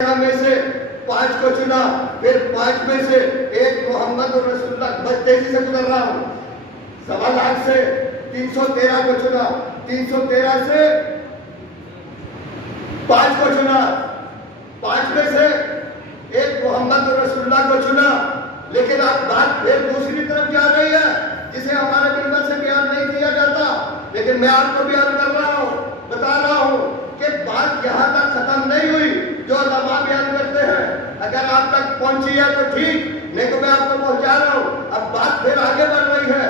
میں سے 5 کو چنا، پھر 5 میں سے 1 محمد رسول اللہ، بس تیزی سے گزر رہا ہوں، 1.25 لاکھ سے 313 کو چنا، 313 سے 5 کو چنا، 5 میں سے 1 محمد رسول اللہ کو چنا. لیکن اب بات پھر دوسری طرف جا رہی ہے جسے ہمارے منبر سے بیان نہیں کیا جاتا، لیکن میں آپ کو بیان کر رہا ہوں، بتا رہا ہوں کہ بات یہاں تک ختم نہیں ہوئی جو علماء بیان کرتے ہیں. اگر آپ تک پہنچی ہے تو ٹھیک، نہیں تو میں آپ کو پہنچا رہا ہوں. اب بات پھر آگے بڑھ رہی ہے.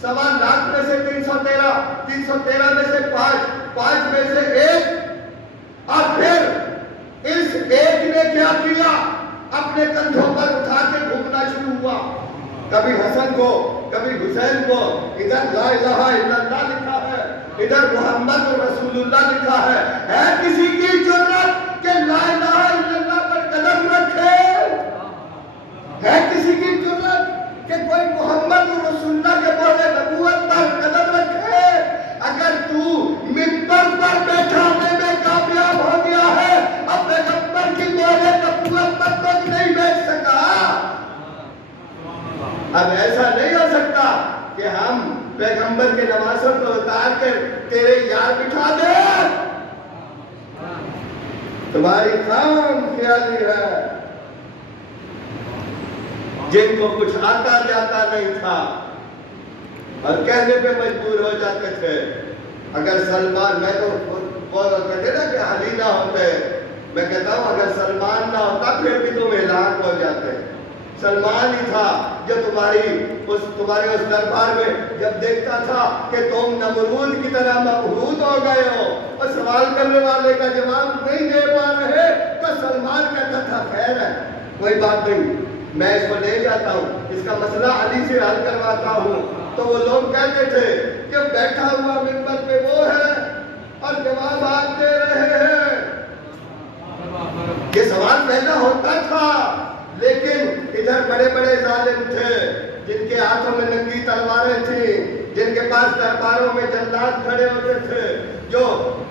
1.25 لاکھ میں سے 313، 313 میں سے 5، 5 میں سے 1، اور پھر اس ایک نے کیا کیا؟ اپنے کندھوں پر اٹھا کے گھومنا شروع ہوا. کبھی حسن کو، کبھی حسین کو، ادھر لا الہ الا اللہ لکھا ہے، ادھر محمد رسول اللہ لکھا ہے. ہے کسی کی جرأت کہ لا الہ الا اللہ پر قدم رکھے؟ ہے کسی کی جرأت کہ کوئی محمد رسول اللہ کے بولے نبوت پر قدم رکھے؟ اگر تو منبر پر بیٹھانے میں کامیاب ہو گیا ہے، اب پیغمبر کی بولے نبوت پر تک نہیں بیٹھ سکا. اب ایسا نہیں ہو سکتا کہ ہم پیغمبر کے نواسوں کو اتار کر تیرے یار بٹھا دیں. تمہاری خام خیالی ہے. جن کو کچھ آتا جاتا نہیں تھا اور کہنے پہ مجبور ہو جاتے تھے. اگر سلمان، میں تو بہت کہتے نا کہ علی نہ ہوتے، میں کہتا ہوں اگر سلمان نہ ہوتا پھر بھی تم ہلاک ہو جاتے. سلمان ہی تھا جو تمہارے اس دربار میں جب دیکھتا تھا کہ تم نمرود کی طرح مبہوت ہو گئے ہو اور سوال کرنے والے کا جواب نہیں دے پا رہے، تو سلمان کہتا تھا خیر ہے، کوئی بات نہیں، میں اس کو لے جاتا ہوں، اس کا مسئلہ علی سے حل کرواتا ہوں. تو وہ لوگ کہتے تھے کہ بیٹھا ہوا منبر پہ وہ ہے اور جواب آپ دے رہے ہیں. یہ سوال پیدا ہوتا تھا، لیکن ادھر بڑے بڑے ظالم تھے جن کے ہاتھوں میں ننگی تلواریں تھیں، جن کے پاس درباروں میں جلاد کھڑے ہوتے تھے، جو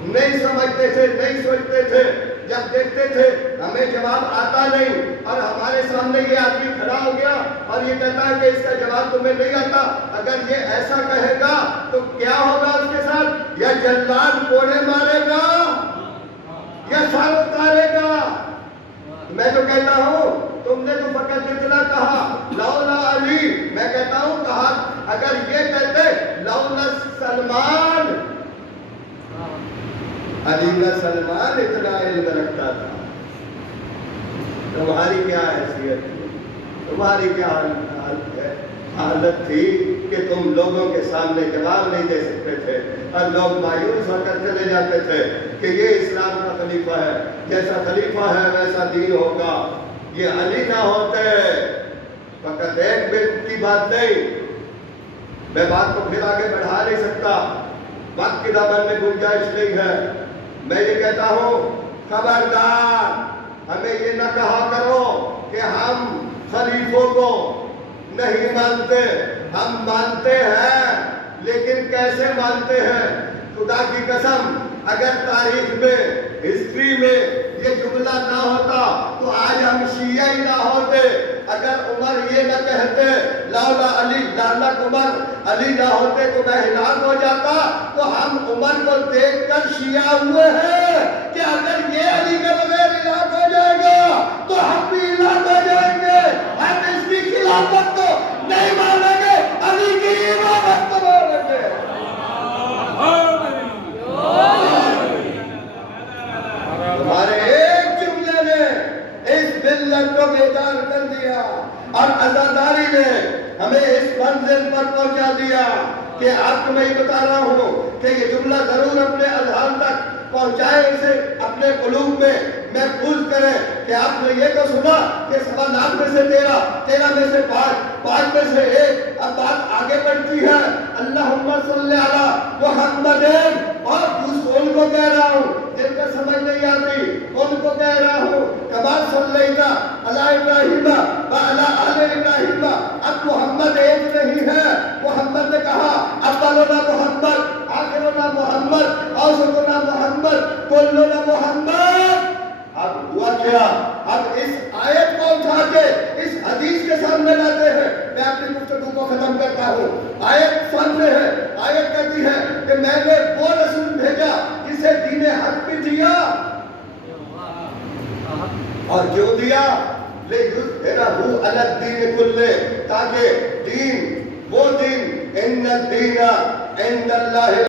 نہیں سمجھتے تھے، نہیں سوچتے تھے. جب دیکھتے تھے ہمیں جواب آتا نہیں اور ہمارے سامنے یہ آدمی کھڑا ہو گیا اور یہ کہتا ہے کہ اس کا جواب تمہیں نہیں آتا، اگر یہ ایسا کہے گا تو کیا ہوگا اس کے ساتھ؟ یا جلاد کوڑے مارے گا یا سر اتارے گا. میں تو کہتا ہوں تم نے تو فقط اتنا کہا لولا علی، میں کہتا ہوں کہا اگر یہ کہتے لولا سلمان، علی نہ سلمان اتنا علم رکھتا تھا، تمہاری کیا حیثیت تھی، تمہاری کیا حالت تھی کہ تم لوگوں کے سامنے جواب نہیں دے سکتے تھے اور لوگ مایوس ہو کر چلے جاتے تھے کہ یہ اسلام کا خلیفہ ہے، جیسا خلیفہ ہے ویسا دین ہوگا. یہ علی نہ ہوتے، فقط ایک بات کی بات نہیں، میں بات کو پھر آگے بڑھا نہیں سکتا، وقت کی دامن میں گنجائش نہیں ہے. میں یہ کہتا ہوں خبردار، ہمیں یہ نہ کہا کرو کہ ہم خلیفوں کو نہیں مانتے. ہم مانتے ہیں، لیکن کیسے مانتے ہیں؟ خدا کی قسم اگر تاریخ میں، ہسٹری میں یہ جملہ نہ ہوتا تو آج ہم شیعہ ہی نہ ہوتے. اگر عمر یہ نہ کہتے لولا علی، لعنت عمر، علی نہ ہوتے تو میں ہلاک ہو جاتا، تو ہم عمر کو دیکھ کر شیعہ ہوئے ہیں کہ اگر یہ علی کے بغیر ہلاک ہو جائے گا تو ہم بھی ہلاک ہو جائیں گے. ہم اس کی خلافت کو نہیں مانیں گے، علی کی امامت کو مانیں گے. ہمارے ایک جملے نے اس ملت کو بیدار کر دیا اور عزاداری نے ہمیں اس منزل پر پہنچا دیا کہ آپ کو میں یہ بتا رہا ہوں کہ یہ جملہ ضرور اپنے اذہان تک پہنچائے، اسے اپنے قلوب میں محفوظ کریں کہ آپ نے یہ تو سنا کہ 1.25 لاکھ میں سے 13، 13 میں سے 5، 5 میں سے 1. اب بات آگے بڑھتی ہے، اللہم صلی علی محمد، اور ان کو کہہ رہا ہوں جن کو سمجھ نہیں آتی، ان کو کہہ رہا ہوں کما صلیت علی ابراہیم وعلی آل ابراہیم. اب محمد ایک نہیں ہے، محمد نے کہا اولنا محمد، آخرنا محمد، اوسطنا محمد، کلنا محمد. اب ہوا کیا؟ اب اس آیت کو اٹھا کے اس حدیث کے سامنے لاتے ہیں. میں اپنی گفتگو کو ختم کرتا ہوں. آیت سامنے ہے. آیت کہتی ہے کہ میں نے وہ رسول بھیجا جسے دین حق بھی دیا. اور کیوں دیا؟ لِيُظْهِرَهُ عَلَى الدِّينِ كُلِّهِ، تاکہ دین، وہ دین، ان الدین عند اللہ